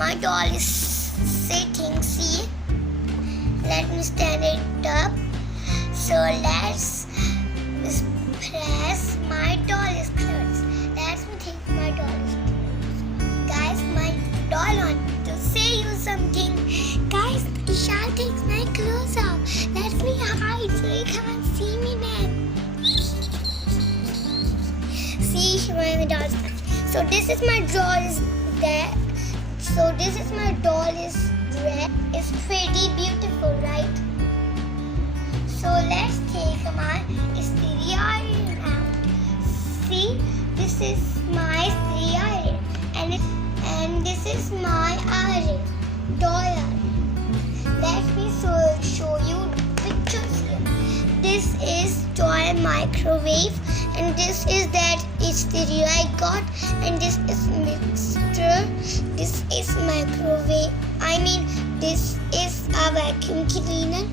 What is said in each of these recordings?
My doll is sitting, see? Let me stand it up. So let's press my doll is closed. Let me take my doll is closed. Guys, my doll wants to say you something. Guys, Eshaal takes my clothes off. Let me hide so you can't see me then. See, my doll is closed. So this is my doll is there. So this is my doll is dress. It's pretty beautiful, right? So let's take my stereo out. See, this is my stereo and this is my iron, doll iron. Let me show you pictures here. This is toy microwave and this is that stereo I got, and this is mixer. This is microwave. This is a vacuum cleaner,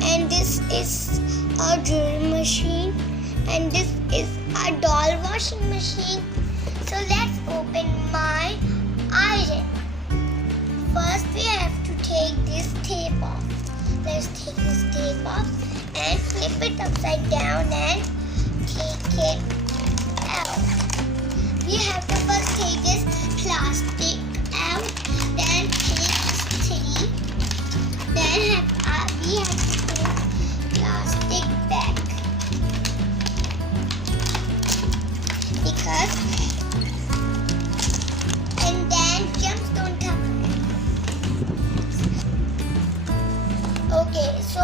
and this is a drill machine, and this is a doll washing machine. So let's open my iron. First we have to take this tape off. Let's take this tape off and flip it upside down and take it out. We have to first take this plastic out, then take this three, then we have to put plastic back because, and then jumps don't come. Okay, so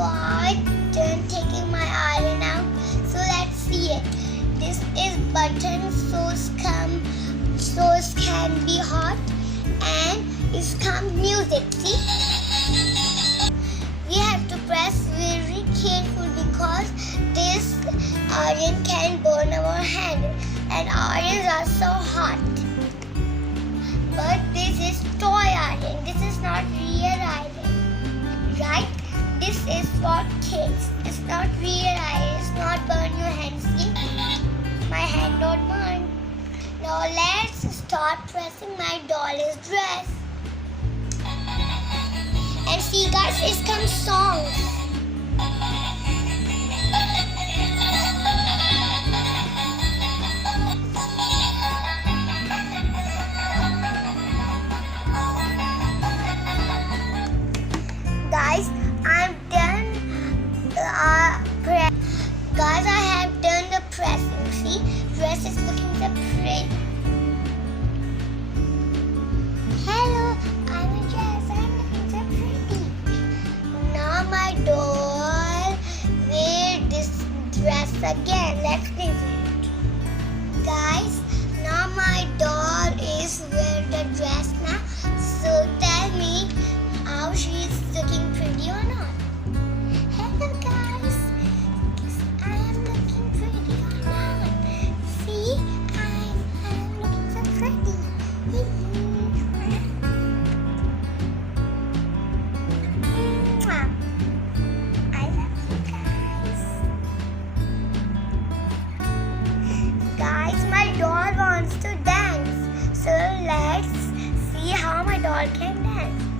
I done taking my iron out. So let's see it. This is button, so it can be hot, and it's come music. See, we have to press very careful because this iron can burn our hand, and irons are so hot. But this is toy iron. This is not real iron, right? This is for kids. It's not real iron. It's not burn your hands. See? My hand not burn. Now let's start pressing my doll's dress. And see guys, it comes songs. Guys, I'm done. Guys, I have done the pressing. See, dress is looking so pretty. Hello, I'm a dress. I'm looking so pretty. Now my doll wear this dress again. Let's visit. Guys, now my doll is wear the dress now. So tell me how she is looking pretty or not. Hello guys, I am looking pretty or not. See, I'm looking so pretty. I love you guys. Guys, my doll wants to dance. So let's see how my doll can dance.